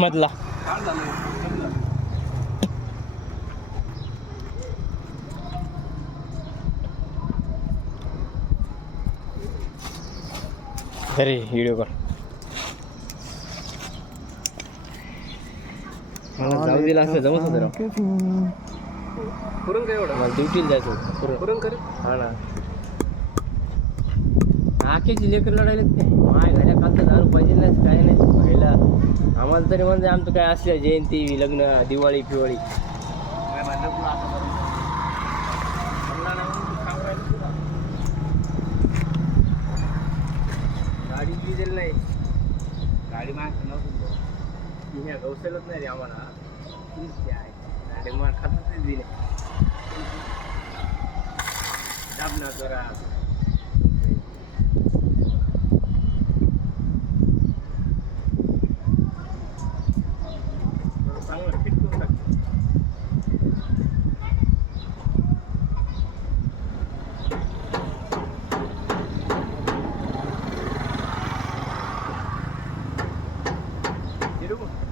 मधला. अरे व्हिडिओ कर. मला जाऊ दिला असं जमत होतं राव. पुरण काय एवढं? मला ड्युटीला जायचं होतं पुरं. पुरण कर? हा ना. आखेची लेकर लढायला काय? माय घड्या कालचं दारू पाहिजे नाही काय नाही. आम्हाला तरी म्हणजे आमचं काय असल्या जयंती लग्न दिवाळी फिवाळी काय म्हणलं तुला आता बरं. म्हणला नाही म्हणून तू सांगू राहिला तुला. गाडी डिझेल नाही गाडी मागं नव्हती ती ह्या गवसेलच नाही रे आम्हाला तीच ते आहे गाडी मला खातच दिली दाब ना जरा doing?